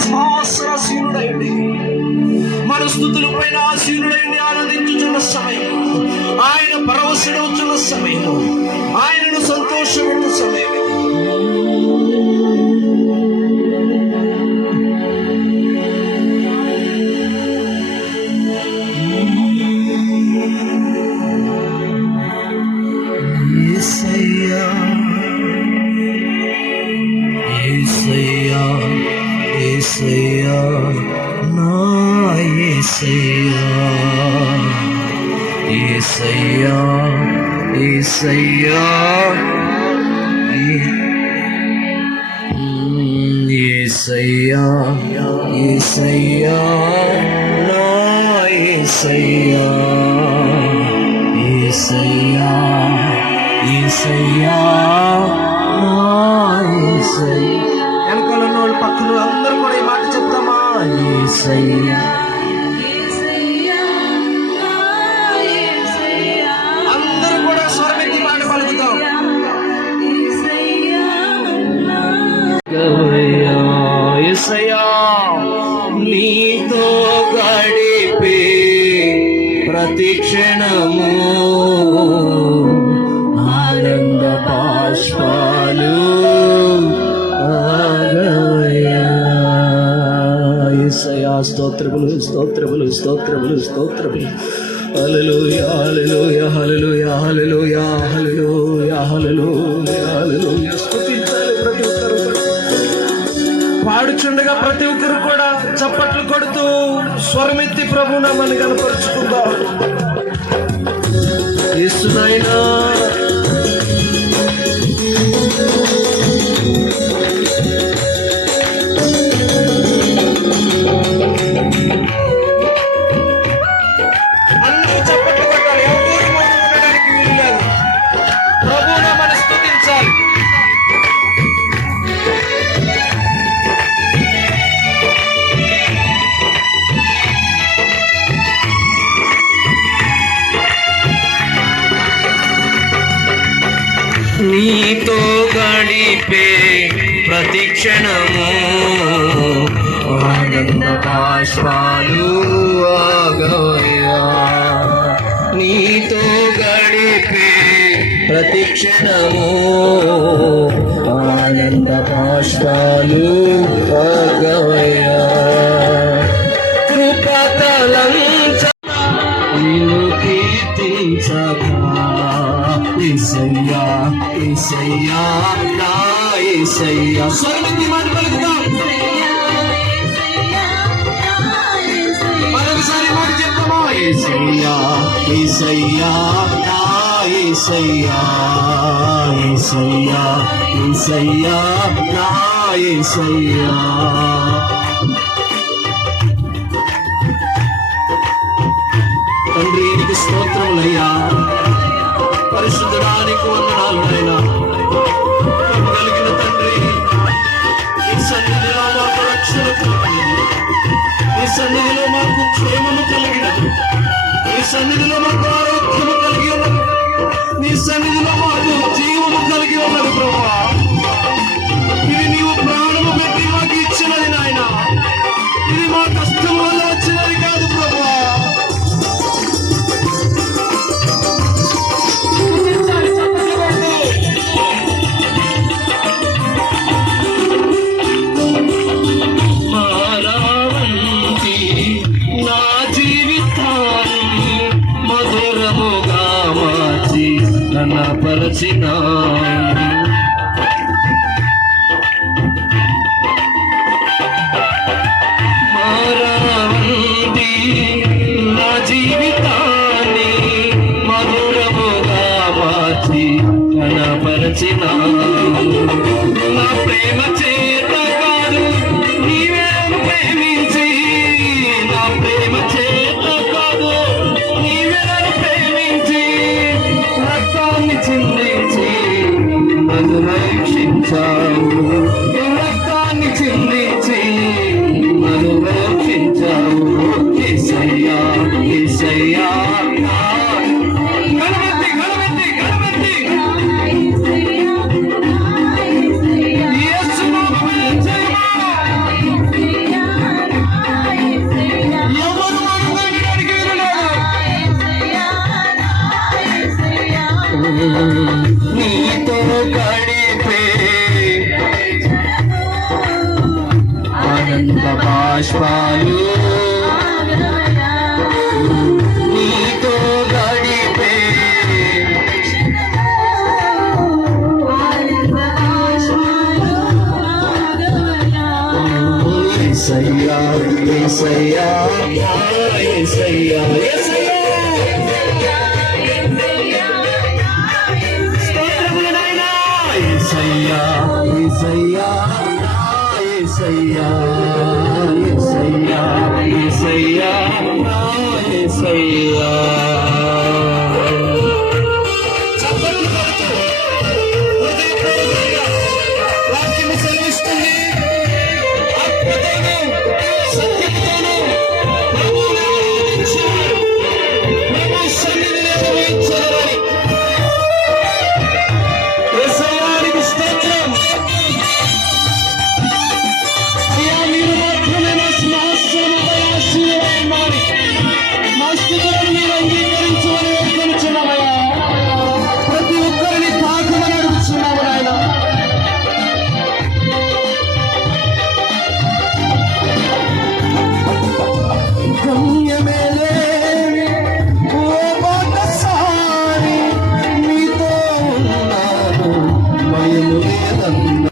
సింహాసనాసీనుడైంది మన స్తుతుల పైన ఆసీనుడైంది ఆనందించుచున్న సమయం, ఆయన పరవశుడవుతున్న సమయం, ఆయనను సంతోషపెట్టు సమయం. యేసయ్యా నా యేసయ్యా, యేసయ్యా యేసయ్యా యేసయ్యా యేసయ్యా నా యేసయ్యా, యేసయ్యా యేసయ్యా నా యేసయ్యా. వెనకాల వాళ్ళు పక్కన అందరూ కూడా ఈ మాట చెప్తామా? యేసయ్యా. అందరూ కూడా స్వరమెత్తి మాట పలుకుతాం. యేసయ్యా నీతో గడిపే ప్రతి క్షణము ఆనంద బాష్పాలు. స్తోత్రములు స్తోత్రములు స్తోత్రములు స్తోత్రములు. హల్లెలూయా హల్లెలూయా హల్లెలూయా హల్లెలూయా హల్లెలూయా హల్లెలూయా హల్లెలూయా. స్తుతించాలి ప్రతి ఒక్కరు. పాడుచుండగా ప్రతి ఒక్కరు కూడా చప్పట్లు కొడుతూ స్వరమెత్తి ప్రభునామాన్ని కనపరుచుకుందాం. యేసునాయనా నీతో గడిపే ప్రతి క్షణము ఆనంద బాష్పాలు ఆగవయ్యా. నీతో గడిపే ప్రతి క్షణము ఆనంద బాష్పాలు ఆగవయ్యా. కృపతలంచ నిన్ను కీర్తించగా యేసయ్యా యేసయ్యా నా యేసయ్యా. స్వరమెత్తి మాట పలుకుతాం. మరొకసారి మాట చెప్తామా? యేసయ్యా యేసయ్యా నా యేసయ్యా, యేసయ్యా యేసయ్యా నా యేసయ్యా. తండ్రి నీకు స్తోత్రములయ్యా, పరిశుద్ధడానికి వందనాలు నాయనా. కలిగిన తండ్రి ఈ సన్నిధిలో మాకు రక్షణ కలిగింది, ఈ సన్నిధిలో మాకు క్షేమము కలిగినది, ఈ సన్నిధిలో మాకు ఆరోగ్యము కలిగి ఉన్నది, నీ సన్నిధిలో మాకు జీవము కలిగి ఉన్నది ప్రభువా. ఇది నీవు ప్రాణము పెట్టి మాకు ఇచ్చినది నాయన, ఇది మా కష్టం వల్ల వచ్చినది కాదు ప్రభువా. పరచిన మారవంతి నా జీవితాన్ని మధురముగా మార్చి కనపరచిన. నా ప్రేమ చేత కాదు నీవే ప్రేమించి, నా ప్రేమ చేత కాదు నీవే ప్రేమించి రక్తాన్ని చిందించి బాష్పాలు నీతో గడిపే యేసయ్యా యేసయ్యా యేసయ్యా యేసయ్యా స్తోత్రములు నాయనా యేసయ్యా యేసయ్యా యేసయ్యా యేసయ్యా యేసయ్యా యేసయ్యా